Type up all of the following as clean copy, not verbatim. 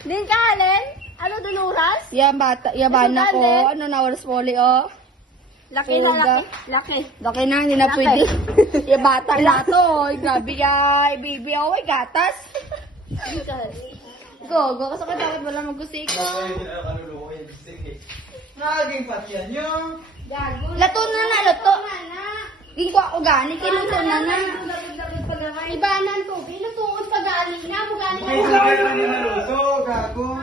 Din ka, Alin? Ano, Duluras? Yabana ko. Ano na, walas poli, oh. Laki na, laki. Laki. Laki na, hindi na Laki. pwede. Yabata na to. Grabe ay, baby. Oh, ay, gatas. Go. Kasi ka dapat wala magusik. Naging patyan yung... Lato na. Ging ko ako gani. Kiluto na. Ibanan to. Pinutuon pa gani na. Mugani na. May sakay na nilaluto, gago.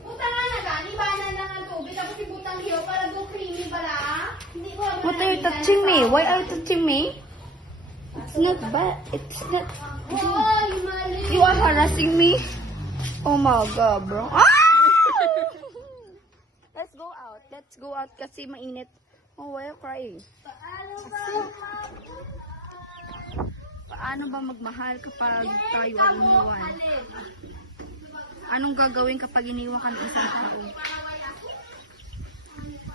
Puta nga na gani. Ibanan lang ang tubig. Tapos ibutang hiyo para do creamy pala. Hindi ko alam. What are you touching me? Why are you touching me? It's not bad. It's not... Hoy, mali. You are harassing me? Oh my God, bro. Ah! Let's go out kasi mainit. Oh, why are you crying? Paano ba magmahal kapag tayo ang iniwan? Anong gagawin kapag iniwan ka ng isang tao?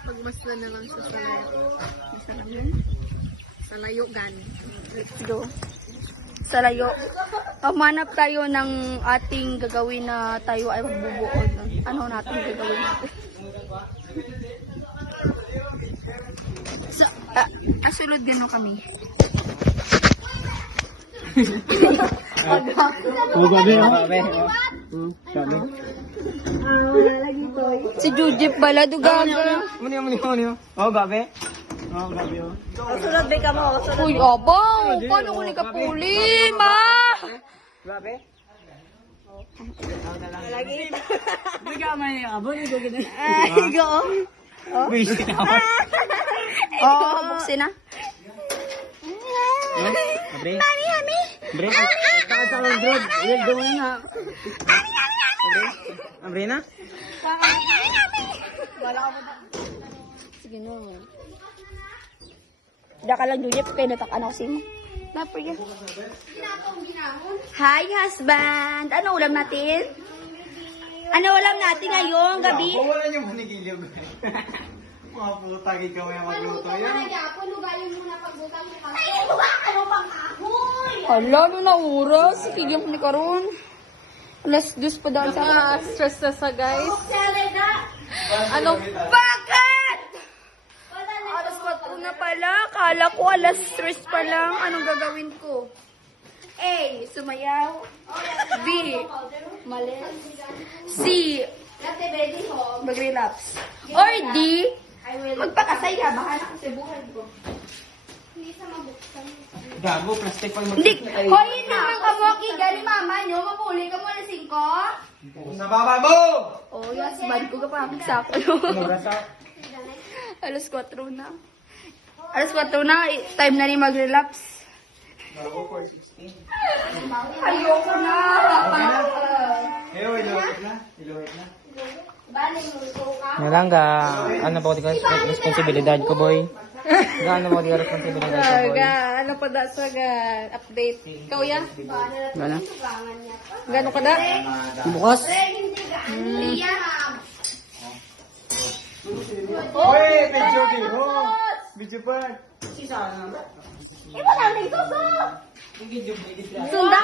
Pagbasta na lang sa salayo. Isa lang yun? Salayo gani. Let's go. Sa layo. Manap tayo ng ating gagawin na tayo ay magbubuod. Ano natin gagawin natin? Asulod gano kami. Oh, gabi, gabi. Si Jujip bala, dugaga. Muni. Oh, gabi. Oh, gabi, oh. Sunod ba ka mo? Uy, abang! Paano ko ni kapuli, ma? Gabi? Lagi. Hindi ka man yung abon, ito gina. Ay, go. Wish ka. Oh, buksin na. Abre. Abre. Takad sa mga drone. Ilag daw na. Abre na? Sige na. Da ka lang, Jujip, kaya natakan ako sa'yo. Dapat yan. Hi, husband! Ano ulam natin? Ano ulam natin ngayong gabi? Wala niyong manigilyo. Mga puta, ikaw yung magluto yan. Hala, ano na oras? Kigyan ko ni Karon. Alas 2 pa daan sa... Stress na sa guys. Ano? Bakit? Alas 4 na pala. Kala ko alas 3 pa lang. Anong gagawin ko? A. Sumayaw. B. Malis. C. Mag-relapse. Or D. Magpakasaya. Bahala ka sa buhay ko. Gago, plastic pang Hindi. Hoy, naman ka mo. Kigali mama nyo. Mapuli ka mo na 5. Sa baba mo! Oh, yes. Bad ko ka pa. Magsako Ano, rasa? Alas 4 na. Alas 4 na. Time na rin mag-relapse. Gago, 416. Ayoko na. Iluhit na. Iluhit na. Nga lang ano po di ka responsibilidad ko boy. Gaano mo di ka responsibilidad ko boy. Ano pa da sa update? Ikaw yan? Gana? Gano ka da? Bukas. Oy, medyo di ho. Medyo pa. Sunda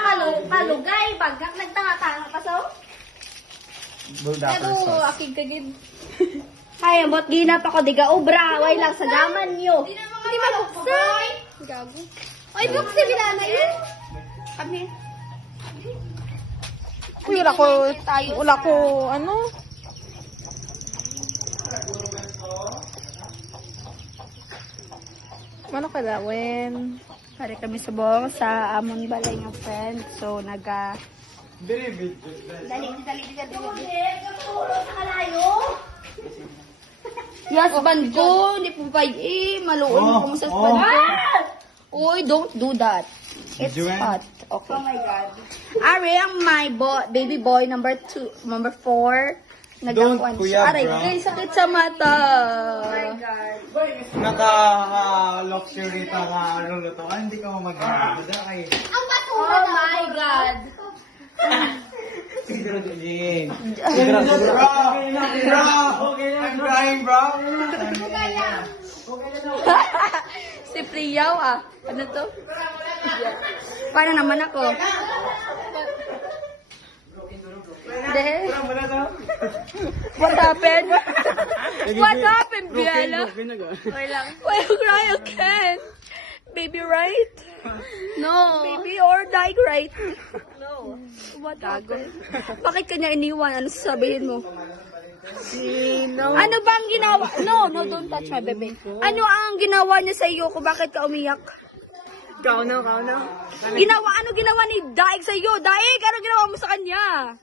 kalugay. Bagak nagtanga-tanga ka so? Pero akig kagid. Ay, ambot ginap ako. Diga obra. Way lang sa gaman nyo. Hindi mabuksan. Gago. Ay, buksan nila na yun. Kami. Uy, wala ko, ano? Ano ka dawin? Pare kami sa buong sa amon balay ng friend. So, naga... Very big. Dali. Yes, band ko. Hindi po ba maluon mo kamo sa band ko. Uy, don't do that. It's Joanne. hot. Okay. Oh my God. Are ang my baby boy number 4. Don't, Kuya Aray, Bra. guys, sakit sa mata. Naka-luxury ta ka ano lutuan. Hindi ka mo mag-ganda ay. Oh my God. Siguro din. Bro! I'm crying, bro! Si Priyaw Ano to? Paano naman ako? Hindi. What happened? What happened, Biala? Why you cry again? Baby, right? No. Baby or die, right? No. What happened? Bakit kanya iniwan? Ano sasabihin mo? Ano bang ginawa? No, don't touch my baby. Ano ang ginawa niya sa iyo kung bakit ka umiyak? Kau na. Ano ginawa ni Daig sa iyo? Daig, ano ginawa mo sa kanya?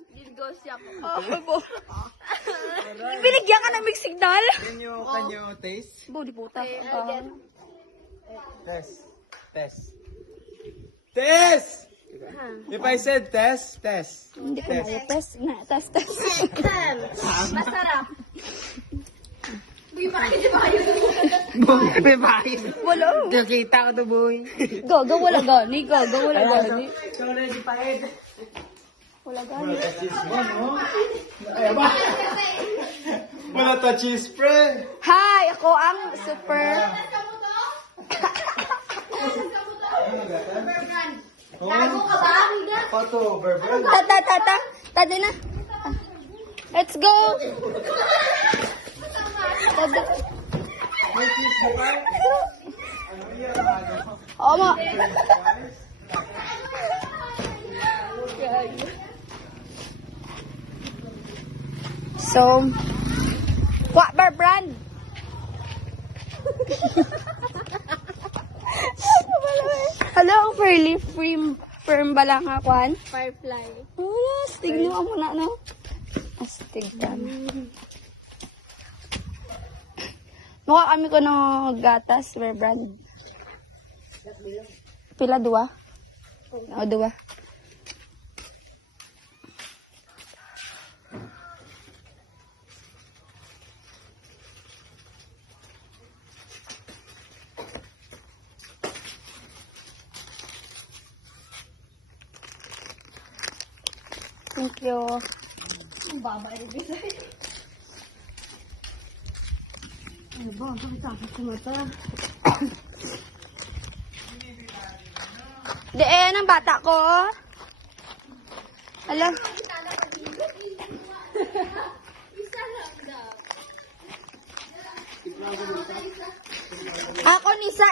Binigyan ka ng mixed signal? Can you taste? Budi puta. Test! If I said test. Hindi ko na test. Test. Masarap. Uy, bakit di ba kayo? May bahay. Wala. Nakita ko to, boy. Gaga, wala gani. Gaga, wala gani. So, ready pa, Ed? Wala gani. Wala to cheese, pre. Hi, ako ang super... Gago ka ba? Amiga? Pato, Berber. Tada na. Let's go. Tada. May cheese mo pa? Oma. So, what bar brand? Hello, ang fairly firm ba lang akuan? Firefly. Oh, yes. Tignan mo muna, no? Astig ka. Mukha kami ko ng gatas, Bear Brand. Pila, 2? O, 2. Thank you. Ang baba rin dito. Ano ba? Bakit takot sa mata? Diyan ang bata ko. Alam. Ako, Nisa.